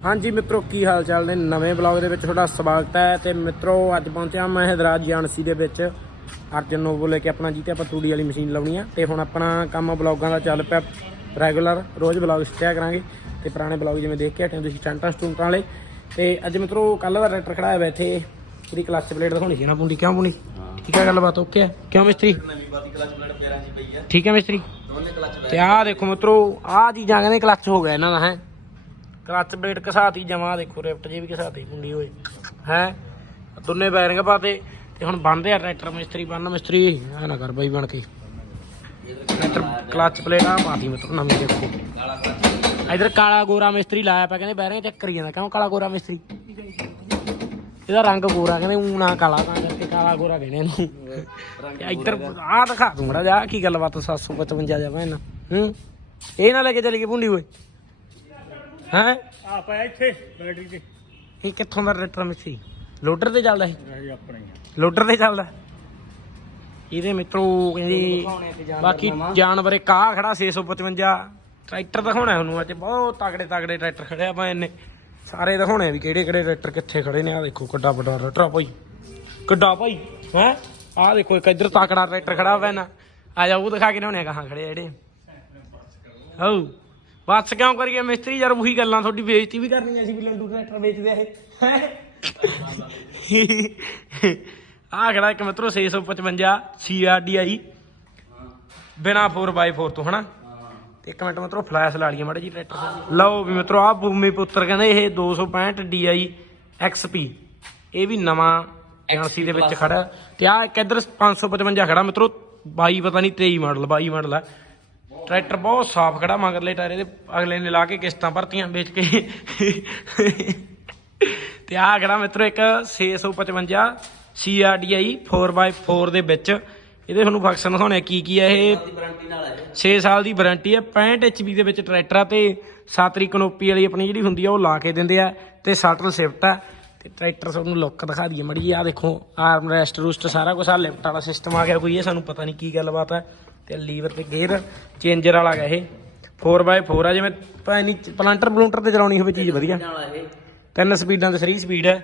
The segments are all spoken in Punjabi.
ਹਾਂਜੀ ਮਿੱਤਰੋ ਕੀ ਹਾਲ ਚਾਲ ਨੇ? ਨਵੇਂ ਬਲੌਗ ਦੇ ਵਿੱਚ ਤੁਹਾਡਾ ਸਵਾਗਤ ਹੈ ਤੇ ਮਿੱਤਰੋ ਅੱਜ ਪਹੁੰਚਿਆ ਮੈਂ ਹਦਰਾਜ ਜਾਨਸੀ ਦੇ ਵਿੱਚ। ਅਰਜਨ ਨੋਵੋ ਲੈ ਕੇ ਆਪਣਾ ਜੀ ਤੇ ਆਪਾਂ ਤੂੜੀ ਵਾਲੀ ਮਸ਼ੀਨ ਲਾਉਣੀ ਆ ਤੇ ਹੁਣ ਆਪਣਾ ਕੰਮ ਬਲੌਗਾਂ ਦਾ ਚੱਲ ਪਿਆ ਰੈਗੂਲਰ ਰੋਜ਼ ਬਲੌਗ ਸਟਿਆ ਕਰਾਂਗੇ ਤੇ ਪੁਰਾਣੇ ਬਲੌਗ ਜਿਵੇਂ ਦੇਖ ਕੇ ਹਟੇ ਤੁਸੀਂ ਸਟੰਟਾਂ ਸਟੂੰਟਾਂ ਵਾਲੇ। ਤੇ ਅੱਜ ਮਿੱਤਰੋ ਕੱਲ ਦਾ ਟਰੈਕਟਰ ਖੜਾਇਆ ਹੋਇਆ ਇੱਥੇ ਇਹਦੀ ਕਲਚ ਪਲੇਟ ਦਿਖਾਉਣੀ ਸੀ ਨਾ ਪੁੰਡੀ ਕਿਉਂ ਪੁੰਡੀ ਠੀਕ ਹੈ ਗੱਲਬਾਤ ਓਕੇ ਹੈ। ਕਿਉਂ ਮਿਸਤਰੀ? ਨਵੀਂ ਬਾਤੀ ਕਲਚ ਪਲੇਟ ਪੈਰਾਂ 'ਚ ਪਈ ਆ ਠੀਕ ਹੈ ਮਿਸਤਰੀ। ਦੋਨੇ ਕਲਚ ਤੇ ਆਹ ਦੇਖੋ ਮਿੱਤਰੋ ਆਹ ਚੀਜ਼ਾਂ ਕਹਿੰਦੇ ਕਲੱਚ ਹੋ ਗਿਆ ਇਹਨਾਂ ਦਾ ਹੈ। ਕਲੱਚ ਪਲੇਟ ਘਸਾਤੀ, ਜਮਾ ਦੇਖੋ, ਰਿਫਟ ਜੇ ਵੀ ਘਸਾਤੀ, ਮੁੰਡੀ ਹੋਏ। ਹੈ? ਦੋਨੇ ਬੈਰਿੰਗ ਪਾਤੇ, ਤੇ ਹੁਣ ਬੰਨਦੇ ਆ ਟਰੈਕਟਰ ਮਿਸਤਰੀ ਬੰਨ ਮਿਸਤਰੀ, ਐ ਨਾ ਕਰ ਬਾਈ ਬਣ ਕੇ। ਟਰੈਕਟਰ ਕਲੱਚ ਪਲੇਟ ਆ ਪਾਤੀ ਮਿੱਤਰੋ, ਨਵੀਂ ਦੇਖੋ। ਇਧਰ ਕਾਲਾ ਗੋਰਾ ਮਿਸਤਰੀ ਲਾਇਆ ਪਿਆ, ਕਹਿੰਦੇ ਬੈਰਿੰਗ ਚੈੱਕ ਕਰੀ ਜਾਂਦਾ, ਕਿਉਂ ਕਾਲਾ ਗੋਰਾ ਮਿਸਤਰੀ? ਇਹਦਾ ਰੰਗ ਗੋਰਾ, ਕਹਿੰਦੇ ਊ ਨਾ ਕਾਲਾ, ਤਾਂ ਕਰਕੇ ਕਾਲਾ ਗੋਰਾ ਕਹਿੰਦੇ ਇਹਨੂੰ। ਇੱਧਰ ਆਹ ਦਿਖਾ ਦੂੰ ਮੜਾ ਜਾ ਕੀ ਗੱਲਬਾਤ 755 ਜਾ ਭੈਣ ਹੂੰ? ਇਹ ਨਾ ਲੈ ਕੇ ਚਲੀ ਗਈ ਭੁੰਡੀ ਹੋਏ। ਹੈ? ਆ ਪਿਆ ਇੱਥੇ ਬੈਟਰੀ ਤੇ। ਇਹ ਕਿੱਥੋਂ ਦਾ ਟਰੈਕਟਰ ਮਿੱਸੀ? ਲੋਡਰ ਤੇ ਚੱਲਦਾ ਇਹ? ਇਹ ਆਪਣੇ ਲੋਡਰ ਤੇ ਚੱਲਦਾ? ਇਹਦੇ ਮਿੱਤਰੋ ਕਹਿੰਦੀ ਬਾਕੀ ਜਾਨਵਰ ਇੱਕ ਆਹ ਖੜਾ 655 ਟਰੈਕਟਰ ਦਿਖਾਉਣਾ ਉਹਨੂੰ ਅੱਜ। ਬਹੁਤ ਤਗੜੇ ਤਗੜੇ ਟਰੈਕਟਰ ਖੜਿਆ ਪਏ ਨੇ ਸਾਰੇ ਦਿਖਾਉਣੇ ਆ ਵੀ ਕਿਹੜੇ ਕਿਹੜੇ ਟਰੈਕਟਰ ਕਿੱਥੇ ਖੜੇ ਨੇ। ਆ ਦੇਖੋ ਕਿੱਡਾ ਵੱਡਾ ਟਰੈਕਟਰ ਆ ਭਾਈ। ਕਿੱਡਾ ਭਾਈ ਹੈ? ਆ ਦੇਖੋ ਇੱਕ ਇੱਧਰ ਤਕੜਾ ਟਰੈਕਟਰ ਖੜਾ ਹੋਇਆ ਨਾ ਆ ਜਾ ਉਹ ਦਿਖਾ ਕੇ ਲਿਆਉਣੇ ਆ ਕਹਾਂ ਖੜੇ ਆ ਜਿਹੜੇ। ਹਉ ਬਸ ਕਿਉਂ ਕਰੀਏ ਮਿਸਤਰੀ ਯਾਰ ਉਹੀ ਗੱਲਾਂ ਤੁਹਾਡੀ ਬੇਇੱਜ਼ਤੀ ਵੀ ਕਰਨੀ ਅਸੀਂ ਵੀ ਲੰਡੂ ਟਰੈਕਟਰ ਵੇਚਦੇ ਆ ਇਹ ਆ ਖੜਾ ਇੱਕ ਮਿੱਤਰੋ 655 CRDI ਬਿਨਾ 4x4 ਤੋਂ ਹਨਾ? ਤੇ ਇੱਕ ਮਿੰਟ ਮਿੱਤਰੋ ਫਲੈਸ਼ ਲਾ ਲਈਏ ਮਾੜੇ ਜੀ ਟਰੈਕਟਰ। ਲਓ ਵੀ ਮਿੱਤਰੋ ਆ ਭੂਮੀ ਪੁੱਤਰ ਕਹਿੰਦੇ ਇਹ 265 DI XP ਇਹ ਵੀ ਨਵਾਂ ਏਜੰਸੀ ਦੇ ਵਿੱਚ ਖੜਾ। ਤੇ ਆ ਇੱਕ ਇੱਧਰ 555 ਖੜਾ ਮਿੱਤਰੋ 22 ਪਤਾ ਨਹੀਂ 23 ਮਾਡਲ 22 ਮਾਡਲ ਆ। ਟਰੈਕਟਰ ਬਹੁਤ ਸਾਫ਼ ਖੜਾ ਮਗਰਲੇ ਟਾਇਰ ਇਹਦੇ ਅਗਲੇ ਨੇ ਲਾ ਕੇ ਕਿਸ਼ਤਾਂ ਭਰਤੀਆਂ ਵੇਚ ਕੇ। ਤੇ ਆ ਖੜਾ ਮਿੱਤਰੋ ਇੱਕ 655 CRDI 4x4 ਦੇ ਵਿੱਚ। ਇਹਦੇ ਤੁਹਾਨੂੰ ਫੰਕਸ਼ਨ ਦਿਖਾਉਣੇ ਕੀ ਕੀ ਆ ਇਹ। ਦੀ ਵਾਰੰਟੀ ਨਾਲ ਹੈ 6 ਸਾਲ ਦੀ ਵਾਰੰਟੀ ਹੈ 65 HP ਦੇ ਵਿੱਚ ਟਰੈਕਟਰ ਆ ਤੇ ਸਾਤਰੀ ਕਨੋਪੀ ਵਾਲੀ ਆਪਣੀ ਜਿਹੜੀ ਹੁੰਦੀ ਆ ਉਹ ਲਾ ਕੇ ਦਿੰਦੇ ਆ ਤੇ ਸਟਲ ਸ਼ਿਫਟ ਆ। ਤੇ ਟਰੈਕਟਰ ਤੁਹਾਨੂੰ ਲੁੱਕ ਦਿਖਾ ਦਈਏ ਮੜੀ ਆ ਦੇਖੋ ਆਰਮ ਰੈਸਟ ਰੂਸਟ ਸਾਰਾ ਕੁਝ ਆ ਲਿਫਟ ਵਾਲਾ ਸਿਸਟਮ ਆ ਗਿਆ ਕੋਈ ਇਹ ਸਾਨੂੰ ਪਤਾ ਨਹੀਂ ਕੀ ਗੱਲਬਾਤ ਹੈ ਤੇ ਲੀਵਰ ਤੇ ਗੇਅਰ ਚੇਂਜਰ ਵਾਲਾ ਗਿਆ ਇਹ। 4x4 ਆ ਜਿਵੇਂ ਭਾਵੇਂ ਪਲਾਂਟਰ ਬਲੂੰਟਰ ਤੇ ਚਲਾਉਣੀ ਹੋਵੇ ਚੀਜ਼ ਵਧੀਆ। ਤਿੰਨ ਸਪੀਡਾਂ ਤੇ 3 ਸਪੀਡ ਹੈ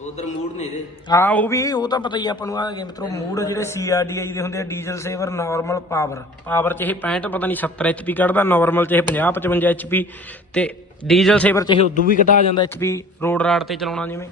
ਉਧਰ ਮੂਡ ਨੇ ਇਹਦੇ। ਆ ਉਹ ਵੀ ਉਹ ਤਾਂ ਪਤਾ ਹੀ ਆਪਾਂ ਨੂੰ ਆ ਗਏ ਮਿੱਤਰੋ ਮੂਡ ਜਿਹੜੇ CRDI ਦੇ ਹੁੰਦੇ ਆ diesel saver normal power power ਚ ਇਹ 65 ਪਤਾ ਨਹੀਂ 70 HP ਕੱਢਦਾ ਨਾਰਮਲ ਚ ਇਹ 50 55 HP ਤੇ ਡੀਜ਼ਲ ਸੇਵਰ ਚ ਇਹ ਉਦੋਂ ਵੀ ਘਟਾ ਜਾਂਦਾ HP ਰੋਡ ਰਾਡ ਤੇ ਚਲਾਉਣਾ ਜਿਵੇਂ।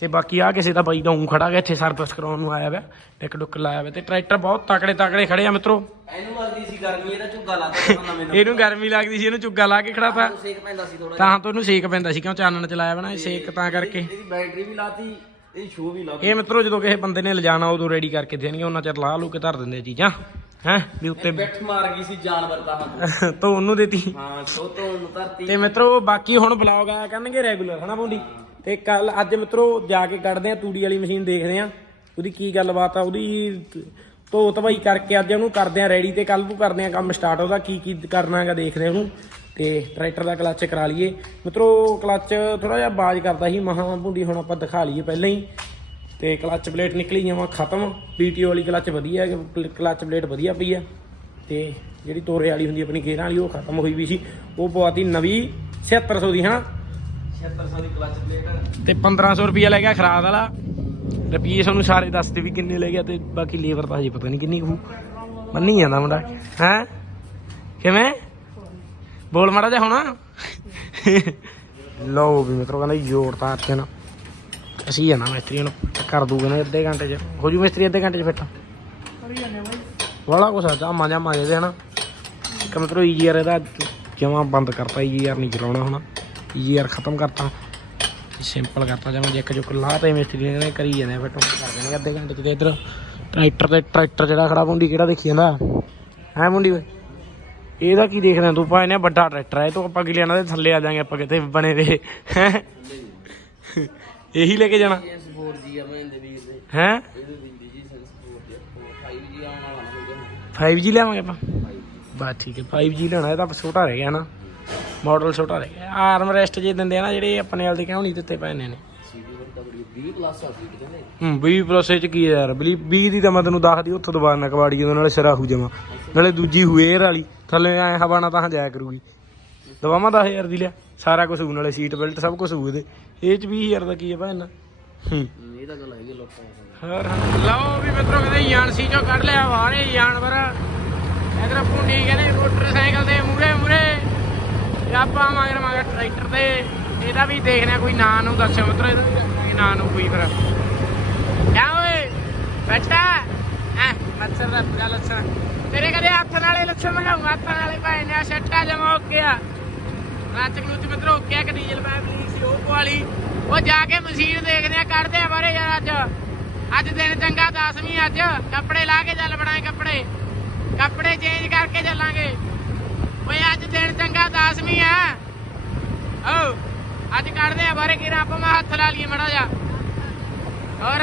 ਤੇ ਬਾਕੀ ਆ ਕਿਸੇ ਦਾ ਬਾਈ ਦਾ ਉਂ ਖੜਾ ਗਿਆ ਇੱਥੇ ਸਰਵਿਸ ਕਰਾਉਣ ਨੂੰ ਆਇਆ ਵਾ ਇੱਕ ਡੁੱਕ ਲਾਇਆ ਵਾ ਤੇ ਟਰੈਕਟਰ ਬਹੁਤ ਤਕੜੇ ਤਕੜੇ ਖੜੇ ਆ ਮਿੱਤਰੋ। ਇਹਨੂੰ ਲੱਗਦੀ ਸੀ ਗਰਮੀ ਇਹਦਾ ਝੁੱਗਾ ਲਾਤਾ ਤਾਂ ਨਵੇਂ ਇਹਨੂੰ ਗਰਮੀ ਲੱਗਦੀ ਸੀ ਇਹਨੂੰ ਚੁੱਗਾ ਲਾ ਕੇ ਖੜਾਤਾ ਸੇਕ ਪੈਂਦਾ ਸੀ ਥੋੜਾ ਤਾਂ ਤੋਂ ਇਹਨੂੰ ਸੇਕ ਪੈਂਦਾ ਸੀ ਕਿਉਂ ਚਾਨਣ ਚਲਾਇਆ ਵਾ ਨਾ ਇਹ ਸੇਕ ਤਾਂ ਕਰਕੇ। ਇਹਦੀ ਬੈਟਰੀ ਵੀ ਲਾਤੀ ਇਹਦੀ ਸ਼ੂ ਵੀ ਲਾਤੀ। ਇਹ ਮਿੱਤਰੋ ਜਦੋਂ ਕਿਸੇ ਬੰਦੇ ਨੇ ਲਿਜਾਣਾ ਉਦੋਂ ਰੈਡੀ ਕਰਕੇ ਦੇਣਗੇ ਉਹਨਾਂ ਚਿਰ ਲਾ ਲੂ ਕੇ ਧਰ ਦਿੰਦੇ ਚੀਜ਼ਾਂ। ਹੈ ਵੀ ਉੱਤੇ ਬੈਠ ਮਾਰ ਗਈ ਸੀ ਜਾਨਵਰ ਤਾਂ ਤੋਂ ਉਹਨੂੰ ਦੇਤੀ। ਹਾਂ ਸੋ ਤੋਂ ਨੂੰ ਧਰਤੀ। ਤੇ ਮਿੱਤਰੋ ਬਾਕੀ ਹੁਣ ਬਲੌਗ ਆਇਆ ਕਰਨਗੇ ਰੈਗੂਲਰ ਹਨਾ ਬੋਂਡੀ ਤੇ ਕੱਲ ਅੱਜ ਮਿੱਤਰੋ ਜਾ ਕੇ ਕੱਢਦੇ ਆ ਤੂੜੀ ਵਾਲੀ ਮਸ਼ੀਨ ਦੇਖਦੇ ਆ। ਉਹਦੀ ਕੀ ਗੱਲਬਾਤ ਆ? ਉਹਦੀ ਧੋ ਧਵਾਈ ਕਰਕੇ ਅੱਜ ਉਹਨੂੰ ਕਰਦੇ ਆ ਰੈਡੀ ਤੇ ਕੱਲ ਨੂੰ ਕਰਦੇ ਆ ਕੰਮ ਸਟਾਰਟ ਉਹਦਾ ਕੀ ਕੀ ਕਰਨਾਗਾ ਦੇਖਦੇ ਆ ਉਹਨੂੰ। ਤੇ ਟਰੈਕਟਰ ਦਾ ਕਲੱਚ ਕਰਾ ਲਈਏ। ਮਿੱਤਰੋ ਕਲੱਚ ਥੋੜਾ ਜਿਹਾ ਬਾਜ ਕਰਦਾ ਸੀ, ਮਹਾ ਭੁੰਡੀ ਹੁਣ ਆਪਾਂ ਦਿਖਾ ਲਈਏ ਪਹਿਲਾਂ ਹੀ। ਤੇ ਕਲੱਚ ਪਲੇਟ ਨਿਕਲੀ ਜਾਵਾਂ ਖਤਮ। ਪੀਟੀਓ ਵਾਲੀ ਕਲੱਚ ਵਧੀਆ ਹੈ ਕਲੱਚ ਪਲੇਟ ਵਧੀਆ ਪਈ ਆ। ਤੇ ਜਿਹੜੀ ਤੋਰੇ ਵਾਲੀ ਹੁੰਦੀ ਆਪਣੀ ਗੇਰਾਂ ਵਾਲੀ, ਉਹ ਖਤਮ ਹੋਈ ਵੀ ਸੀ। ਉਹ ਪਵਾਤੀ ਨਵੀਂ 7600 ਦੀ, ਹਨਾ? 7600 ਦੀ ਕਲਚ ਪਲੇਟ ਤੇ 1500 ਰੁਪਿਆ ਲੈ ਗਿਆ ਖਰਾਦ ਵਾਲਾ। ਰੁਪਈਏ ਸਾਨੂੰ ਸਾਰੇ ਦੱਸਦੇ ਵੀ ਕਿੰਨੇ ਲੈ ਗਿਆ ਤੇ ਬਾਕੀ ਲੇਬਰ ਤਾਂ ਹਜੇ ਪਤਾ ਨਹੀਂ ਕਿੰਨੀ ਕੁ ਮੰਨੀ ਜਾਂਦਾ ਮੁੰਡਾ। ਹੈ? ਕਿਵੇਂ? ਬੋਲ ਮਾੜਾ ਜਿਹਾ ਹੋਣਾ। ਲਓ ਵੀ ਮਿੱਤਰੋ, ਕਹਿੰਦਾ ਜੋੜ ਤਾਂ ਆਟੇ ਨਾ। ਅਸੀਂ ਜਾਣਾ ਮਿਸਤਰੀ ਨੂੰ ਕਰ ਦੂਗੇ ਨਾ ਅੱਧੇ ਘੰਟੇ ਚ। ਹੋ ਜੂ ਮਿਸਤਰੀ ਅੱਧੇ ਘੰਟੇ ਚ ਫਿੱਟ? ਵਾਲਾ ਕੁਛ ਆ, ਜਾਮਾ ਜਾਮਾ ਜਿਹਦੇ ਹਨਾ। ਇੱਕ ਮਿੱਤਰੋ ਈਜੀਆਰ ਇਹਦਾ ਜਮਾ ਬੰਦ ਕਰਤਾ ਈਜੀਆਰ ਨਹੀਂ ਚਲਾਉਣਾ ਹੁਣ। ਈਜੀਆਰ ਖਤਮ ਕਰਤਾ। ਸਿੰਪਲ ਕਰਤਾ ਜਿਵੇਂ ਇੱਕ ਚੁੱਕ ਲਾ ਤੇ ਮਿਸਤਰੀ ਨੇ ਕਹਿੰਦੇ ਕਰੀ ਜਾਂਦੇ ਫਿਰ ਟੁੱਟ ਕਰ ਦੇਣਗੇ ਅੱਧੇ ਘੰਟੇ ਚ ਤੇ ਇੱਧਰ ਟਰੈਕਟਰ ਤੇ ਟਰੈਕਟਰ ਜਿਹੜਾ ਖੜਾ ਮੁੰਡੀ ਕਿਹੜਾ ਦੇਖੀ ਜਾਂਦਾ? ਹੈ ਮੁੰਡੀ ਓਏ? ਇਹਦਾ ਕੀ ਦੇਖਦਾ ਤੂੰ? ਭਾਵੇਂ ਨੇ ਵੱਡਾ ਟਰੈਕਟਰ ਹੈ ਇਹ ਆਪਾਂ ਕੀ ਲੈਣਾ ਤੇ ਥੱਲੇ ਆ ਜਾਾਂਗੇ ਆਪਾਂ ਕਿਤੇ ਬਣੇ ਦੇ। ਇਹੀ ਲੈ ਕੇ ਜਾਣਾ। ਇਹ ਸਪੋਰਟ ਜੀ ਹੈ 5G ਲਿਆਵਾਂਗੇ ਆਪਾਂ। ਬਸ ਠੀਕ ਹੈ 5G ਲੈਣਾ, ਇਹ ਤਾਂ ਛੋਟਾ ਰਹਿ ਗਿਆ ਨਾ। ਮਾਡਲ ਛੋਟਾ ਰਹਿ ਗਿਆ। ਆਰਮ ਰੈਸਟ ਜੇ ਦਿੰਦੇ ਆ ਨਾ ਜਿਹੜੇ ਆਪਣੇ ਵਾਲ ਦੇ ਕਿਉਂ ਨਹੀਂ ਦਿੱਤੇ ਪਏ ਨੇ ਨੇ ਸੀਡੀ ਵਰ ਬੜੀ 20 ਪਲੱਸ ਆ ਸੀਟ ਕਹਿੰਦੇ ਹੂੰ 20 ਪਲੱਸ ਚ ਕੀ ਯਾਰ, ਬਲੀ 20 ਦੀ ਤਾਂ ਮੈਂ ਤੈਨੂੰ ਦੱਸਦੀ, ਉੱਥੋਂ ਦਬਾਰ ਨਾ ਕਵਾੜੀ ਉਹਦੇ ਨਾਲ ਸਿਰਾ ਹੋ ਜਾਵਾਂ ਨਾਲੇ ਦੂਜੀ ਹੂਏਰ ਵਾਲੀ ਥੱਲੇ ਐ ਹਵਾ ਨਾ ਤਾਂ ਜਾਇਆ ਕਰੂਗੀ। ਦਵਾਵਾਂ 10000 ਦੀ ਲਿਆ, ਸਾਰਾ ਕੁਝ ਹੋਣ ਵਾਲੇ ਸੀਟ ਬੈਲਟ ਸਭ ਕੁਝ ਹੋਊ ਇਹਦੇ। ਇਹ ਚ 20000 ਦਾ ਕੀ ਹੈ ਭੈਣ ਹੂੰ। ਇਹ ਤਾਂ ਗੱਲ ਹੈਗੀ ਲੋਕਾਂ ਹੋਰ ਲਓ ਵੀ ਮਿੱਤਰੋ, ਕਹਿੰਦੇ ਯਾਨ ਸੀ ਚੋਂ ਕੱਢ ਲਿਆ ਬਾਹਰੇ ਜਾਨਵਰ ਇਧਰ ਪੁੰਡੀ ਕਹਿੰਦੇ, ਮੋਟਰਸਾਈਕਲ ਦੇ ਮੂਰੇ ਤੇ ਆਪਾਂ ਮਗਰ ਮਗਰ ਟਰੈਕਟਰ ਤੇ, ਇਹਦਾ ਵੀ ਦੇਖਦੇ ਆ ਕੋਈ ਨਾਂ ਨੂੰ ਦੱਸਿਓ ਮਿੱਤਰੋ, ਇਹਦਾ ਨਾਂ ਨੂੰ ਕੋਈ ਫਿਰ। ਕਿਆ ਓਏ ਬੱਚਾ ਐ ਮੱਛਰ ਦਾ ਪੂਰਾ ਲੱਛਣ। ਤੇਰੇ ਕਦੇ ਹੱਥ ਨਾਲੇ ਲੱਛਣ ਲਗਾਉਂਗਾ ਹੱਥ ਨਾਲੇ ਭਾਈ ਨੇ ਛੱਟਾ ਜਮਾ ਓਕੇ ਆ। ਰਾਤ ਨੂੰ ਤੇ ਮਿੱਤਰੋ, ਓਕੇ ਆ ਕਿ ਡੀਜ਼ਲ ਪਾਇਪ ਲੀਕ ਸੀ ਉਹ ਵਾਲੀ ਉਹ ਜਾ ਕੇ ਮਸ਼ੀਨ ਦੇਖਦੇ ਆ, ਕੱਢਦੇ ਆ ਬਾਰੇ ਯਾਰ ਅੱਜ। ਅੱਜ ਦਿਨ ਚੰਗਾ 10ਵੀਂ ਅੱਜ। ਕੱਪੜੇ ਲਾ ਕੇ ਚੱਲ ਬਣਾਏ ਕੱਪੜੇ। ਕੱਪੜੇ ਚੇਂਜ ਕਰਕੇ ਚੱਲਾਂਗੇ। ਓਏ ਅੱਜ ਦਿਨ ਚੰਗਾ 10ਵੀਂ ਆ। ਓ ਅੱਜ ਕੱਢਦੇ ਆ ਬਾਰੇ ਕਿਰਾ ਆਪਾਂ ਮੈਂ ਹੱਥ ਲਾ ਲਈਏ ਮੜਾ ਜਾ ਔਰ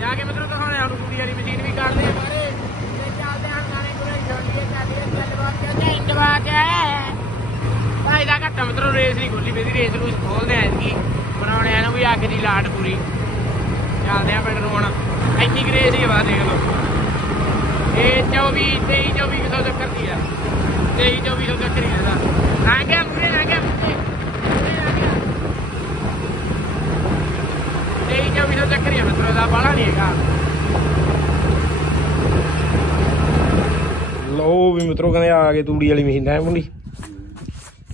ਜਾ ਕੇ ਮਤਲਬ ਦਿਖਾਉਣੇ ਆ ਕੁੜੀ ਵਾਲੀ ਮਸ਼ੀਨ ਵੀ ਕੱਢਦੇ ਆ ਬਾਰੇ। ਤੇ ਚੱਲਦੇ ਆ ਨਾਲੇ ਕੋਲੇ ਜੋੜੀਏ ਚੱਲੀਏ ਗੱਲਬਾਤ ਕਰਦੇ ਇੰਦਵਾ ਕੇ ਭਾਈ ਦਾ ਘੱਟਾ ਮਤਲਬ ਰੇਸ ਨਹੀਂ ਖੋਲੀ ਮੇਰੀ ਰੇਸ ਨੂੰ ਖੋਲਦੇ ਆ ਇਸਕੀ ਬਣਾਉਣੇ ਆ ਨਾ ਵੀ ਅੱਗ ਦੀ ਲਾਟ ਪੂਰੀ। ਚੱਲਦੇ ਆ ਪਿੰਡ ਨੂੰ ਹੁਣ। ਇੰਨੀ ਕੁ ਰੇਸ ਹੀ ਆ ਬਾਹਰ ਦੇਖ ਲਓ। ਇਹ 24 23 24 ਕਿਲੋ ਚੱਕਰ ਦੀ ਆ? 23 24 ਕਿਲੋ ਚੱਕਰ ਹੀ ਆ ਆ ਗਿਆ ਮੂਰੇ ਆ ਗਿਆ ਮੂਰੇ ਆ ਗਿਆ 23 24 ਕਿਲੋ ਚੱਕਰ ਹੀ ਆ ਦਾ ਬਾਲਾ ਨਹੀਂ ਹੈਗਾ ਲੋ ਵੀ ਮਿੱਤਰੋ, ਕਹਿੰਦੇ ਆ ਗਏ ਤੂੜੀ ਵਾਲੀ ਮਸ਼ੀਨ ਐ ਮੁੰਡੀ?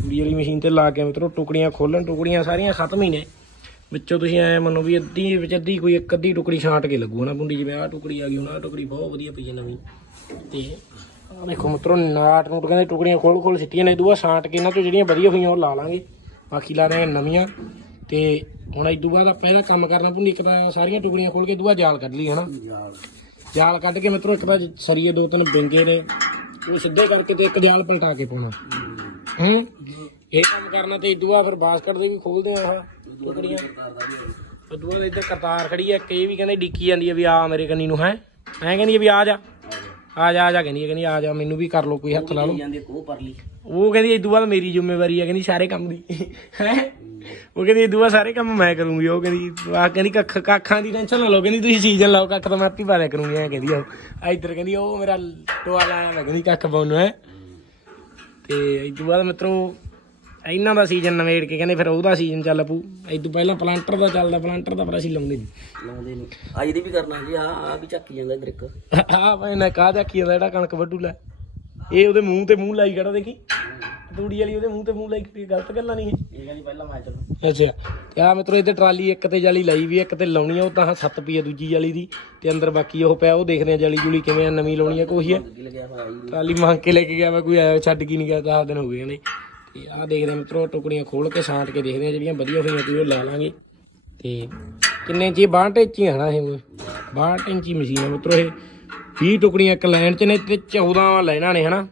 ਤੂੜੀ ਵਾਲੀ ਮਸ਼ੀਨ ਤੇ ਲਾ ਕੇ ਮਿੱਤਰੋ, ਟੁਕੜੀਆਂ ਖੋਲਣ, ਟੁਕੜੀਆਂ ਸਾਰੀਆਂ ਖਤਮ ਹੀ ਨੇ। ਵਿੱਚੋਂ ਤੁਸੀਂ ਐ ਮੰਨੋ ਵੀ ਅੱਧੀ, ਵਿੱਚ ਅੱਧੀ ਕੋਈ ਇੱਕ ਅੱਧੀ ਟੁਕੜੀ ਛਾਂਟ ਕੇ ਲੱਗੂ ਨਾ ਬੁੰਡੀ ਜਿਵੇਂ ਆਹ ਟੁਕੜੀ ਆ ਗਈ, ਹੁਣ ਆਹ ਟੁਕੜੀ ਬਹੁਤ ਵਧੀਆ ਪਈ ਹੈ ਨਵੀਂ। ਤੇ ਦੇਖੋ ਮਿੱਤਰੋ, ਨਾਟ ਨੂੰ ਕਹਿੰਦੇ ਟੁਕੜੀਆਂ ਖੋਲ ਖੋਲ ਸਿੱਟੀਆਂ ਨੇ, ਇਹ ਤੋਂ ਕੇ ਇਹਨਾਂ ਤੋਂ ਜਿਹੜੀਆਂ ਵਧੀਆ ਹੋਈਆਂ ਉਹ ਲਾ ਲਾਂਗੇ। ਬਾਕੀ ਲਾ ਰਹੇ ਨਵੀਆਂ। ਤੇ ਹੁਣ ਇਹ ਬਾਅਦ ਆਪਾਂ ਇਹਦਾ ਕੰਮ ਕਰਨਾ ਪੁੰਡੀ ਇੱਕ ਤਾਂ ਸਾਰੀਆਂ ਟੁਕੜੀਆਂ ਖੋਲ ਕੇ ਇਹ ਜਾਲ ਕੱਢ ਲਈ, ਹਨਾ? ਜਾਲ ਕੱਢ ਕੇ ਮਿੱਤਰੋ, ਇੱਕ ਤਾਂ ਸਰੀਏ ਦੋ ਤਿੰਨ ਬਿੰਗੇ ਨੇ, ਉਹ ਸਿੱਧੇ ਕਰਕੇ ਤੇ ਇੱਕ ਜਾਲ ਪਲਟਾ ਕੇ ਪਾਉਣਾ। ਹੂੰ? ਇਹ ਕੰਮ ਕਰਨਾ ਤੇ ਬਾਅਦ ਫਿਰ ਬਾਸਕਟ ਦੇ ਵੀ ਖੋਲਦੇ ਆ ਆਹ ਟੁਕੜੀਆਂ। ਇਦੂਆ ਇੱਧਰ ਕਰਤਾਰ ਖੜੀ ਹੈ ਇੱਕ ਇਹ ਵੀ ਕਹਿੰਦੇ ਡਿੱਕੀ ਜਾਂਦੀ ਹੈ ਵੀ ਆ ਮੇਰੇ ਕੰਨੀ ਨੂੰ, ਹੈ? ਐਂ ਕਹਿੰਦੀ ਆ ਵੀ ਆ ਜਾ। ਆ ਜਾ ਆ ਜਾ ਕਹਿੰਦੀ ਆ ਕਹਿੰਦੀ ਆ ਜਾ ਮੈਨੂੰ ਵੀ ਕਰ ਲੋ ਕੋਈ ਹੱਥ ਲਾ ਜਾਂਦੀ ਲਈ ਉਹ ਕਹਿੰਦੀ ਇਦੂ ਬਾਅਦ ਮੇਰੀ ਜ਼ਿੰਮੇਵਾਰੀ ਆ ਕਹਿੰਦੀ ਸਾਰੇ ਕੰਮ ਦੀ। ਹੈ? ਉਹ ਕਹਿੰਦੀ ਇਦੂ ਬਾਅਦ ਸਾਰੇ ਕੰਮ ਮੈਂ ਕਰੂੰਗੀ ਉਹ ਕਹਿੰਦੀ ਆ ਕਹਿੰਦੀ ਕੱਖ ਕੱਖਾਂ ਦੀ ਟੈਨਸ਼ਨ ਨਾ ਲਓ ਕਹਿੰਦੀ ਤੁਸੀਂ ਸੀਜ਼ਨ ਲਾਓ ਕੱਖ ਤਾਂ ਮੈਂ ਆਪੀ ਪਾ ਦਿਆ ਕਰੂੰਗੀ ਐ ਕਹਿੰਦੀ ਉਹ। ਆ ਇੱਧਰ ਕਹਿੰਦੀ ਉਹ ਮੇਰਾ ਟੋਆ ਲਾਇਆ ਮੈਂ ਕਹਿੰਦੀ ਕੱਖ ਪਾਉਣ ਨੂੰ ਹੈ। ਤੇ ਇਦੂ ਬਾਅਦ ਮਿੱਤਰੋ ਇਹਨਾਂ ਦਾ ਸੀਜ਼ਨ ਨਵੇੜ ਕੇ ਕਹਿੰਦੇ ਫਿਰ ਉਹਦਾ ਸੀਜ਼ਨ ਚੱਲ ਪੂ ਇਦੂ ਪਹਿਲਾਂ ਪਲਾਂਟਰ ਦਾ ਚੱਲਦਾ ਪਲਾਂਟਰ ਦਾ ਪਰ ਅਸੀਂ ਲਾਉਂਦੇ ਨਹੀਂ। ਲਾਉਂਦੇ ਨਹੀਂ। ਅੱਜ ਦੀ ਵੀ ਕਰਨਾ ਜੀ ਆ ਆ ਵੀ ਚੱਕੀ ਜਾਂਦਾ ਇਧਰ ਇੱਕ। ਆ ਭਾਈ ਨਾ ਕਾਹ ਦੇਖੀ ਜਾਂਦਾ ਜਿਹੜਾ ਕਣਕ ਵੱਢੂ ਲੈ। ਇਹ ਉਹਦੇ ਮੂੰਹ ਤੇ ਮੂੰਹ ਲਾਈ ਖੜਾ ਦੇਖੀ। ਤੂੜੀ ਵਾਲੀ ਉਹਦੇ ਮੂੰਹ ਤੇ ਮੂੰਹ ਲਾਈ ਖੜੀ, ਗਲਤ ਗੱਲਾਂ ਨਹੀਂ ਇਹ? ਕਹਿੰਦੀ ਪਹਿਲਾਂ ਮੈਂ ਚਲੋ। ਅੱਛਾ। ਤੇ ਆ ਮਿੱਤਰੋ ਇੱਥੇ ਟਰਾਲੀ ਇੱਕ ਤੇ ਜਾਲੀ ਲਾਈ ਵੀ ਇੱਕ ਤੇ ਲਾਉਣੀ ਆ ਉਹ ਤਾਂ 7 ਪਈ ਆ ਦੂਜੀ ਜਾਲੀ ਦੀ। ਤੇ ਅੰਦਰ ਬਾਕੀ ਉਹ ਪਿਆ ਉਹ ਦੇਖਦੇ ਆ ਜਾਲੀ ਜੁਲੀ ਕਿਵੇਂ ਆ ਨਵੀਂ ਲਾਉਣੀ ਆ ਕੋਈ ਹੈ ਕੀ ਟਰਾਲੀ ਮੰਗ ਕੇ ਲੈ ਕੇ ਗਿਆ ਮੈਂ ਕੋਈ ਆਇਆ ਛੱਡ ਕੀ ਨਹੀਂ ਗਿਆ 10 ਦਿਨ ਹੋ ਗਏ ਨੇ। ਤੇ ਆਹ ਦੇਖਦੇ ਆ ਮਿੱਤਰੋ, ਟੁਕੜੀਆਂ ਖੋਲ ਕੇ ਛਾਂਟ ਕੇ ਦੇਖਦੇ ਆ ਜਿਹੜੀਆਂ ਵਧੀਆ ਹੋਈਆਂ ਤੇ ਉਹ ਲਾ ਲਾਂਗੇ। ਤੇ ਕਿੰਨੇ ਇੰਚੀ 62 ਇੰਚੀ ਹਨਾ ਇਹ? 62 ਇੰਚੀ ਮਸ਼ੀਨ ਹੈ ਮਿੱਤਰੋ ਇਹ। 20 ਟੁਕੜੀਆਂ ਇੱਕ ਲਾਈਨ ਚ ਨੇ ਤੇ 14 ਲਾਈਨਾਂ ਨੇ ਹਨਾ।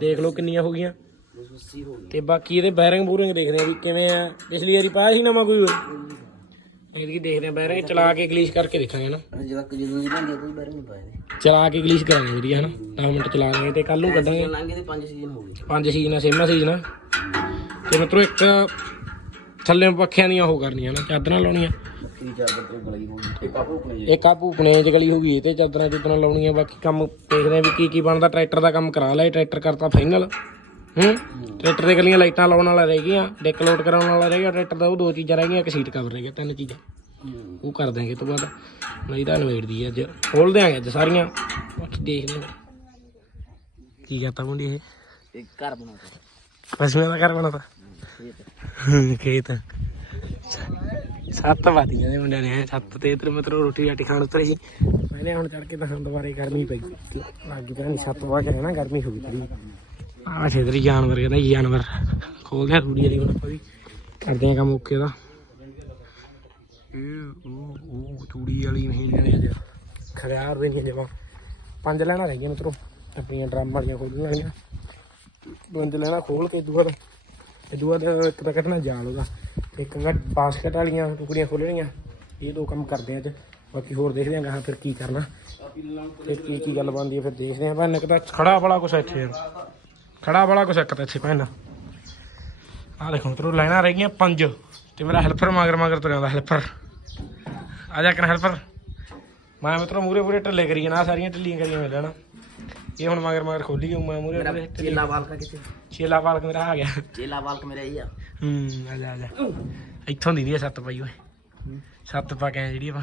ਦੇਖ ਲਓ ਕਿੰਨੀਆਂ ਹੋ ਗਈਆਂ। 280 ਤੇ ਬਾਕੀ ਇਹਦੇ ਬੈਰਿੰਗ ਬੂਰਿੰਗ ਦੇਖਦੇ ਆ ਵੀ ਕਿਵੇਂ ਆ। ਪਿਛਲੀ ਵਾਰੀ ਪਾਇਆ ਸੀ ਨਵਾਂ ਕੋਈ ਇਹਦੀ ਦੇਖਦੇ ਆ ਬੈਰਿੰਗ ਚਲਾ ਕੇ ਗਲੀਸ਼ ਕਰਕੇ ਦੇਖਾਂਗੇ ਨਾ ਜਦੋਂ ਤੱਕ ਜਦੋਂ ਦੀ ਆ, ਕੋਈ ਬੈਰ ਨਹੀਂ ਨੇ ਚਲਾ ਕੇ ਗਲੀਸ਼ ਕਰਾਂਗੇ ਵੀਰੀ ਹਨਾ। 10 ਮਿੰਟ ਚਲਾ ਲਾਂਗੇ ਤੇ ਕੱਲ ਨੂੰ ਕੱਢਾਂਗੇ। ਲੰਘ ਤੇ ਪੰਜ ਸੀਜ਼ਨ ਹੋ ਗਏ। ਪੰਜ ਸੀਜ਼ਨ ਆ ਸੇਮਾ ਸੀਜ਼ਨ ਆ। ਤੇ ਮਿੱਤਰੋ ਇੱਕ ਥੱਲੇ ਪੱਖਿਆਂ ਦੀਆਂ ਉਹ ਕਰਨੀਆਂ ਨਾ ਚਾਦਰਾਂ ਲਾਉਣੀਆਂ। ਕੀ ਚਾਦਰ ਤੋਂ ਗਲੀ ਹੋ ਗਈ ਇੱਕ ਆਪੋ ਆਪਣੇ ਇੱਕ ਆ ਭੂਪਣੇ ਚ ਗਲੀ ਹੋ ਗਈ ਤੇ ਚਾਦਰਾਂ ਚੁਦਰਾਂ ਲਾਉਣੀਆਂ ਬਾਕੀ ਕੰਮ ਦੇਖਦੇ ਆ ਵੀ ਕੀ ਕੀ ਬਣਦਾ ਟਰੈਕਟਰ ਦਾ ਕੰਮ ਕਰਾ ਲਿਆ ਟਰੈਕਟਰ ਕਰਤਾ ਫਾਈਨਲ ਹੂੰ? ਟਰੈਕਟਰ ਦੇ ਗਲੀਆਂ ਲਾਈਟਾਂ ਲਾਉਣ ਵਾਲਾ ਰਹਿ ਗਈਆਂ ਡੈਕ ਲੋਡ ਕਰਾਉਣ ਵਾਲਾ ਰਹਿ ਗਿਆ ਟਰੈਕਟਰ ਦਾ ਉਹ ਦੋ ਚੀਜ਼ਾਂ ਰਹਿ ਗਈਆਂ ਇੱਕ ਸੀਟ ਕਵਰ ਰਹਿ ਗਿਆ ਤਿੰਨ ਚੀਜ਼ਾਂ। ਉਹ ਕਰ ਦਾਂਗੇ ਤੋਂ ਬਾਅਦ। ਨਹੀਂ ਤਾਂ ਨਵੇੜਦੀ ਆ ਅੱਜ। ਖੋਲ ਦਿਆਂਗੇ ਅੱਜ ਸਾਰੀਆਂ। ਬਾਕੀ ਦੇਖਦੇ ਹਾਂ। ਕੀ ਕਰਤਾ ਮੁੰਡੀ ਇਹ? ਇੱਕ ਘਰ ਬਣਾਤਾ। ਪਸ਼ੂਆਂ ਦਾ ਘਰ ਬਣਾਤਾ? ਖੇਤ। ਸੱਤ ਵਾਦੀਆਂ ਦੇ ਮੁੰਡਿਆਂ ਨੇ ਛੱਤ ਤੇ ਇਧਰ ਮਤਲਬ ਰੋਟੀ ਰਾਟੀ ਖਾਣ ਉਤਰੇ ਸੀ। ਮੈਨੇ ਹੁਣ ਚੜ ਕੇ ਤਾਂ ਦੁਬਾਰੇ ਗਰਮੀ ਪਈ। ਲੱਗ ਗਿਆ ਨਹੀਂ ਛੱਤ ਵਾ ਕੇ ਨਾ ਗਰਮੀ ਹੋ ਗਈ ਥੋੜੀ ਆਹ ਛੇਦਰੀ ਜਾਨਵਰ ਕਹਿੰਦਾ ਜਾਨਵਰ। ਖੋਲਦੇ ਆ ਥੋੜੀ ਵਾਲੀ ਹੁਣ ਆਪਾਂ ਵੀ। ਕਰਦੇ ਆ ਕੰਮ ਓਕੇ ਦਾ। ਇਹ ਉਹ ਉਹ ਤੂੜੀ ਵਾਲੀ ਨਹੀਂ ਲੈਣੇ ਅੱਜ ਖੜਿਆਰ ਦੇ ਨਹੀਂ ਜਮਾ ਪੰਜ ਲੈਣਾ ਰਹਿ ਗਈਆਂ ਮਿੱਤਰੋ। ਆਪਣੀਆਂ ਡਰਮ ਵਾਲੀਆਂ ਖੋਲਣ ਵਾਲੀਆਂ। ਪੰਜ ਲੈਣਾ ਖੋਲ ਕੇ ਦੂਆ ਦੂਆ ਇੱਕ ਤਾਂ ਕੱਢਣਾ ਜਾਲ ਉਹਦਾ। ਇੱਕ ਗਾ ਬਾਸਕਟ ਵਾਲੀਆਂ ਟੁਕੜੀਆਂ ਖੋਲਣੀਆਂ। ਇਹ ਦੋ ਕੰਮ ਕਰਦੇ ਆ ਅੱਜ। ਬਾਕੀ ਹੋਰ ਦੇਖਦੇ ਆਂ ਗਾਹਾਂ ਫਿਰ ਕੀ ਕਰਨਾ। ਤੇ ਕੀ ਕੀ ਗੱਲ ਬਣਦੀ ਹੈ ਫਿਰ ਦੇਖਦੇ ਆਂ। ਭੈਣ ਇੱਕ ਤਾਂ ਖੜਾ ਬੜਾ ਕੁਛ ਇੱਥੇ। ਯਾਰ ਖੜਾ ਬੜਾ ਕੁਛ ਇੱਕ ਤਾਂ ਇੱਥੇ ਭੈਣ ਆਹ ਦੇਖੋ ਮਿੱਤਰੋ ਲਾਈਨਾਂ ਰਹਿ ਗਈਆਂ ਪੰਜ। ਤੇ ਮੇਰਾ ਹੈਲਪਰ ਮਗਰ ਮਗਰ ਤੁਰਿਆ ਦਾ ਹੈਲਪਰ ਆ ਜਾ ਕਰ ਹੈਲਪਰ ਮੈਂ ਮਿੱਤਰੋ ਮੂਰੇ ਮੂਰੇ ਢੱਲੇ ਕਰੀ ਜਾਣਾ ਸਾਰੀਆਂ ਢੱਲੀਆਂ ਕਰੀਆਂ ਮਿਲ ਲੈਣਾ। ਇਹ ਹੁਣ ਮਗਰ ਮਗਰ ਖੋਲੀ ਗਿਆ ਮੈਂ ਮੇਰਾ ਚੇਲਾ ਵਾਲਕਾ ਕਿੱਥੇ ਚੇਲਾ ਪਾਲਕ ਮੇਰਾ ਆ ਗਿਆ। ਚੇਲਾ ਵਾਲਕ ਮੇਰਾ ਇਹ ਆ। ਹੂੰ ਆ ਜਾ ਆ ਜਾ। ਇੱਥੋਂ ਦੀ ਦੀ ਸੱਤ ਪਾਈ ਓਏ। ਸੱਤ ਪਾ ਕੇ ਜਿਹੜੀ ਆਪਾਂ।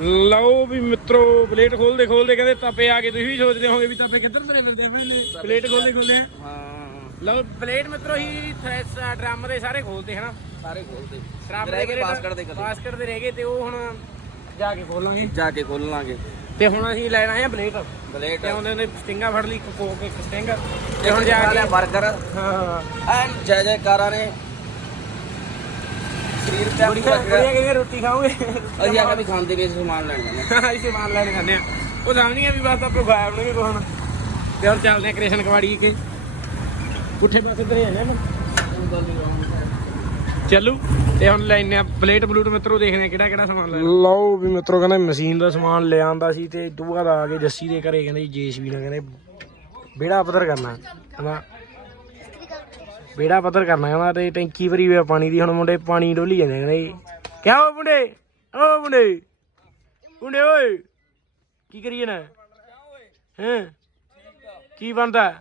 ਲਓ ਵੀ ਮਿੱਤਰੋ ਪਲੇਟ ਖੋਲਦੇ ਖੋਲਦੇ ਕਹਿੰਦੇ ਤਾਪੇ ਆ ਗਏ ਤੁਸੀਂ ਵੀ ਸੋਚਦੇ ਹੋਵੋਗੇ ਵੀ ਤਾਪੇ ਕਿੱਧਰ ਤੁਰੇ ਫਿਰਦੇ ਆ? ਆਪਣੇ ਪਲੇਟ ਖੋਲਦੇ ਖੋਲਦੇ ਆ। ਹਾਂ। ਲਓ ਪਲੇਟ ਮਿੱਤਰੋ ਹੀ ਥ੍ਰੈਸ ਡਰਮ ਦੇ ਸਾਰੇ ਖੋਲਦੇ ਹਨਾ? ਸਾਰੇ ਖੋਲਦੇ। ਡਰਮ ਰਹਿ ਗਏ ਬਾਸਕਟ ਦੇ ਕਦੇ। ਬਾਸਕਟ ਦੇ ਰਹਿ ਗਏ ਤੇ ਉਹ ਹੁਣ ਜਾ ਕੇ ਖੋਲਾਂਗੇ ਜਾ ਕੇ ਖੋਲ ਲਾਂਗੇ। ਤੇ ਹੁਣ ਅਸੀਂ ਲੈਣਾ ਹੈ ਪਲੇਟ। ਬਲੇਟ ਤੇ ਉਹਦੇ ਨੇ ਸਟਿੰਗਾ ਫੜ ਲਈ ਕੋਕ ਇੱਕ ਸਟਿੰਗ। ਤੇ ਹੁਣ ਜਾ ਕੇ 버ਗਰ ਹਾਂ। ਐਨ ਜੈ ਜੈਕਾਰਾਂ ਨੇ ਸਰੀਰ ਤੇ ਰੋਟੀ ਖਾਓਗੇ। ਅਸੀਂ ਵੀ ਖਾਂਦੇ ਵੀ ਸਮਾਨ ਲੈਣ ਜਾਂਦੇ ਅਸੀਂ ਸਮਾਨ ਲੈਣ ਜਾਂਦੇ ਆ ਉਹ ਸਮਝਣੀਆਂ ਵੀ ਬਸ ਆਪਾਂ ਗਾਇਬ ਬਣਗੇ ਕੋਹਣ ਤੇ ਹੁਣ ਚੱਲਦੇ ਆ ਕ੍ਰਿਸ਼ਨ ਕਵਾੜੀ ਕੇ। ਪੁੱਠੇ ਪਾਸੇ ਤੇ ਜਾਂਦੇ ਆ ਚੱਲੂ। ਤੇ ਹੁਣ ਲੈਣੇ ਆ ਪਲੇਟ ਬਲੂਟ ਮਿੱਤਰੋ ਦੇਖਦੇ ਆ ਕਿਹੜਾ ਕਿਹੜਾ ਸਮਾਨ ਲੈਣਾ ਲਓ। ਵੀ ਮਿੱਤਰੋ ਕਹਿੰਦੇ ਮਸ਼ੀਨ ਦਾ ਸਮਾਨ ਲੈ ਆਂਦਾ ਸੀ ਤੇ ਦੂਆ ਦਾ ਆ ਕੇ ਜੱਸੀ ਦੇ ਘਰੇ ਕਹਿੰਦੇ ਜੇਸਬੀ ਨਾਲ ਕਹਿੰਦੇ ਬੇੜਾ ਪੱਧਰ ਕਰਨਾ। ਕਹਿੰਦਾ ਵਿਹੜਾ ਪੱਧਰ ਕਰਨਾ ਕਹਿੰਦਾ ਤੇ ਟੈਂਕੀ ਭਰੀ ਹੋਈ ਪਾਣੀ ਦੀ ਹੁਣ ਮੁੰਡੇ ਪਾਣੀ ਡੋਲੀ ਜਾਂਦੇ ਕਹਿੰਦਾ ਕਿਆ ਹੋ ਮੁੰਡੇ? ਓ ਮੁੰਡੇ ਮੁੰਡੇ ਓਏ ਕੀ ਕਰੀਏ ਨਾ ਹੈ? ਕੀ ਬਣਦਾ?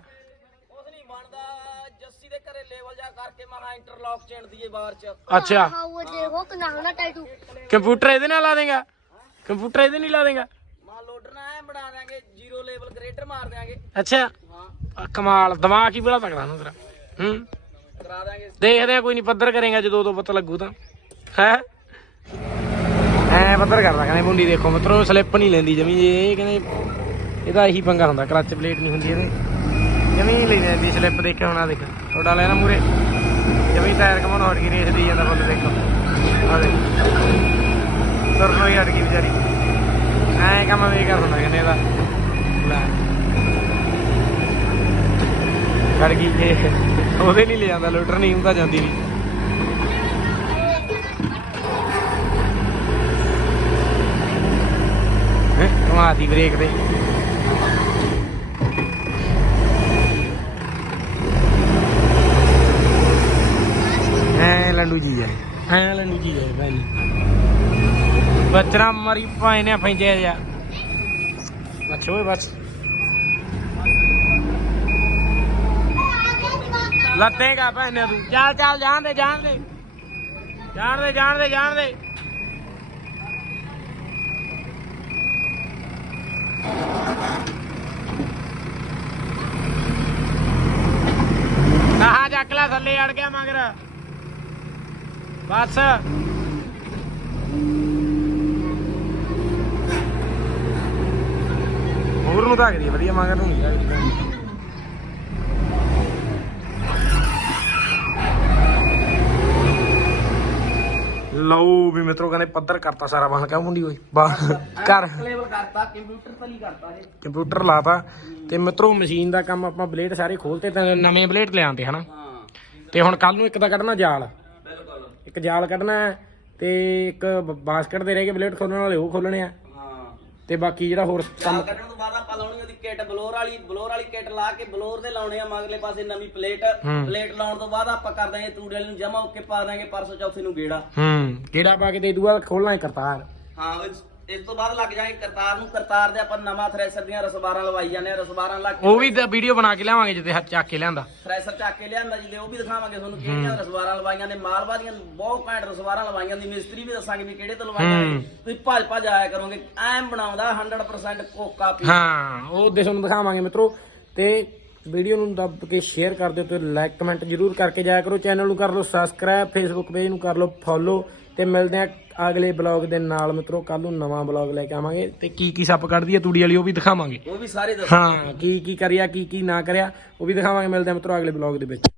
ਅੱਛਾ। ਕੰਪਿਊਟਰ ਇਹਦੇ ਨਾਲ ਲਾ ਦੇਗਾ? ਕੰਪਿਊਟਰ ਇਹਦੇ ਨਹੀਂ ਲਾ ਦੇਗਾ? ਮਾ ਲੋਡਣਾ ਬਣਾ ਦਾਂਗੇ ਜ਼ੀਰੋ ਲੈਵਲ ਕ੍ਰੀਏਟਰ ਮਾਰ ਦਿਆਂਗੇ। ਅੱਛਾ। ਕਮਾਲ ਦਿਮਾਗ ਹੀ ਬੜਾ ਤਕੜਾ ਨਾ ਹੂੰ। ਕਰਾ ਦਾਂਗੇ ਦੇਖਦੇ ਆ, ਕੋਈ ਨਹੀਂ ਪੱਧਰ ਕਰੇਗਾ, ਜਦੋਂ ਉਦੋਂ ਪਤਾ ਲੱਗੂ ਤਾਂ। ਹੈ? ਐ ਪੱਧਰ ਕਰਦਾ, ਕਹਿੰਦੇ ਮੁੰਡੀ ਦੇਖੋ, ਮਿੱਤਰੋ ਸਲਿੱਪ ਨਹੀਂ ਲੈਂਦੀ ਜਮੀ ਇਹ ਕਹਿੰਦੇ ਇਹਦਾ ਇਹੀ ਪੰਗਾ ਹੁੰਦਾ ਕਲੱਚ ਪਲੇਟ ਨਹੀਂ ਹੁੰਦੀ ਇਹਦੇ। ਜਮੀ ਨਹੀਂ ਜਾਂਦੀ ਸਲਿੱਪ ਦੇਖਿਆ ਹੋਣਾ ਦੇਖ। ਥੋੜਾ ਲੈਣਾ ਮੂਰੇ। ਜਮੀ ਟਾਇਰ ਕਮਾਉਣ ਹਟ ਗਈ ਰੇਸ ਦੀ ਜਾਂਦਾ ਫੁੱਲ ਦੇਖੋ ਆ ਦੇ ਤੁਰਨੋਂ ਹੀ ਹਟ ਗਈ ਵਿਚਾਰੀ। ਐ ਕੰਮ ਵੇ ਕਰ ਹੁੰਦਾ ਕਹਿੰਦੇ ਇਹਦਾ। ਲੈ। ਖੜ ਗਈ ਇਹ। ਉਹਦੇ ਨਹੀਂ ਲੈ ਜਾਂਦਾ ਲੋਟਰ ਨਹੀਂ ਹੁੰਦਾ ਜਾਂਦੀ ਨਹੀਂ। ਹੈ ਕਮਾਤੀ ਬ੍ਰੇਕ ਤੇ। ਐ ਲੰਡੂ ਜੀ ਆ ਐ ਲੰਡੂ ਜੀ ਆ ਭਾਈ। ਬੱਚਰਾ ਮਰੀ ਪਾਏ ਨੇ ਫੈਂਜੇ ਜਾ ਬੱਚੋ ਓਏ ਬਸ। ਲੱਤੇਗਾ ਭੈਣੇ ਤੂੰ। ਚੱਲ ਚੱਲ ਜਾਣ ਦੇ ਜਾਣ ਦੇ। ਜਾਣ ਦੇ ਜਾਣ ਦੇ ਜਾਣ ਦੇ। ਕਹਾ ਚੱਕ ਲੈ ਥੱਲੇ ਅੜ ਗਿਆ ਮਗਰ। ਬਸ। ਹੋਰ ਨੂੰ ਧੱਕਦੀ ਆ, ਵਧੀਆ ਮਗਰ ਨੂੰ ਨਹੀਂ ਲਓ ਵੀ ਮਿੱਤਰੋ ਕਹਿੰਦੇ ਪੱਧਰ ਕਰਤਾ ਸਾਰਾ ਬਾਹਰ ਕਿਉਂ ਮੁੰਡੀ ਹੋਈ ਬਾਹਰ ਕਰ ਲੈਵਲ ਕਰਤਾ ਕੰਪਿਊਟਰ ਨਹੀਂ ਕਰਤਾ ਇਹ ਕੰਪਿਊਟਰ ਲਾਤਾ। ਤੇ ਮਿੱਤਰੋ ਮਸ਼ੀਨ ਦਾ ਕੰਮ ਆਪਾਂ ਬਲੇਡ ਸਾਰੇ ਖੋਲਤੇ ਤੇ ਨਵੇਂ ਬਲੇਡ ਲਿਆਂਦੇ ਹਨਾ? ਤੇ ਹੁਣ ਕੱਲ ਨੂੰ ਇੱਕ ਦਾ ਕੱਢਣਾ ਜਾਲ। ਬਿਲਕੁਲ। ਇੱਕ ਜਾਲ ਕੱਢਣਾ ਤੇ ਇੱਕ ਬਾਸਕਟ ਦੇ ਰਹਿ ਗਏ ਬਲੇਡ ਖੋਲਣ ਵਾਲੇ ਉਹ ਖੋਲਣੇ ਆ। ਤੇ ਬਾਕੀ ਜਿਹੜਾ ਹੋਰ ਕੰਮ ਕੱਢਣ ਤੋਂ ਬਾਅਦ ਕਿੱਟ ਬਲੋਰ ਵਾਲੀ ਬਲੋਰ ਵਾਲੀ ਕਿੱਟ ਲਾ ਕੇ ਬਲੋਰ ਦੇ ਲਾਉਣੇ ਆ ਮਗਲੇ ਪਾਸੇ ਨਵੀਂ ਪਲੇਟ। ਪਲੇਟ ਲਾਉਣ ਤੋਂ ਬਾਅਦ ਆਪਾਂ ਕਰ ਦਾਂਗੇ ਤੂੜੀ ਵਾਲੀ ਨੂੰ ਜਮਾ ਓਕੇ ਪਾ ਦਾਂਗੇ ਪਰਸੋਂ ਚੌਥੇ ਨੂੰ ਗੇੜਾ। ਹੂੰ ਕਿਹੜਾ ਪਾ ਕੇ ਤੇ ਦੂਆ ਖੋਲਣਾ ਹੈ ਕਰਤਾਰ। ਹਾਂ ਇਸ- ਤੋਂ ਬਾਅਦ ਲੱਗ ਜਾਏ ਕਰਤਾਰ ਨੂੰ। ਕਰਤਾਰ ਦੇ ਆਪਾਂ ਨਵਾਂ ਥ੍ਰੈਸ਼ਰ ਦੀਆਂ ਰਸਬਾਰਾਂ ਲਵਾਈ ਜਾਂਦੇ ਆ ਰਸਬਾਰਾਂ ਲੱਗ ਉਹ ਵੀ ਵੀਡੀਓ ਬਣਾ ਕੇ ਲਿਆਵਾਂਗੇ ਜਿੱਤੇ ਹੱਥ ਚੱਕ ਕੇ ਲਿਆਂਦਾ। ਥ੍ਰੈਸ਼ਰ ਚੱਕ ਕੇ ਲਿਆਂਦਾ ਜਿਹਦੇ ਉਹ ਵੀ ਦਿਖਾਵਾਂਗੇ ਤੁਹਾਨੂੰ ਕਿਹੜੀਆਂ ਰਸਬਾਰਾਂ ਲਵਾਈਆਂ ਨੇ। ਮਾਲਵਾ ਦੀਆਂ ਬਹੁਤ ਘੈਂਟ ਰਸਬਾਰਾਂ ਲਵਾਈਆਂ ਦੀ ਮਿਸਤਰੀ ਵੀ ਦੱਸਾਂਗੇ ਵੀ ਕਿਹੜੇ ਤੋਂ ਲਵਾਈਆਂ ਨੇ। ਤੁਸੀਂ ਭੱਜ ਭੱਜ ਆਇਆ ਕਰੋਗੇ। ਐਮ ਬਣਾਉਂਦਾ 100% ਕੋਕਾ ਪੀ ਹਾਂ ਉਹ ਦੇ ਤੁਹਾਨੂੰ ਦਿਖਾਵਾਂਗੇ ਮਿੱਤਰੋ। ਤੇ ਵੀਡੀਓ ਨੂੰ ਦੱਬ ਕੇ ਸ਼ੇਅਰ ਕਰ ਦਿਓ ਤੇ ਲਾਈਕ ਕਮੈਂਟ ਜਰੂਰ ਕਰਕੇ ਜਾਇਆ ਕਰੋ। ਚੈਨਲ ਨੂੰ ਕਰ ਲਓ ਸਬਸਕ੍ਰਾਈਬ ਫੇਸਬੁੱਕ ਪੇਜ ਨੂੰ ਕਰ ਲਓ ਫੋਲੋ ਤੇ ਮਿਲਦੇ ਆ ਅਗਲੇ ਬਲੌਗ ਦੇ ਨਾਲ ਮਿੱਤਰੋ ਕੱਲ ਨੂੰ ਨਵਾਂ ਬਲੌਗ ਲੈ ਕੇ ਆਵਾਂਗੇ ਤੇ ਕੀ ਕੀ ਸੱਪ ਕੱਢਦੀ ਹੈ ਤੂੜੀ ਵਾਲੀ ਉਹ ਵੀ ਦਿਖਾਵਾਂਗੇ। ਉਹ ਵੀ ਸਾਰੇ ਹਾਂ ਕੀ ਕੀ ਕਰਿਆ ਕੀ ਕੀ ਨਾ ਕਰਿਆ ਉਹ ਵੀ ਦਿਖਾਵਾਂਗੇ ਮਿਲਦੇ ਆ ਮਿੱਤਰੋ ਅਗਲੇ ਬਲੌਗ ਦੇ ਵਿੱਚ।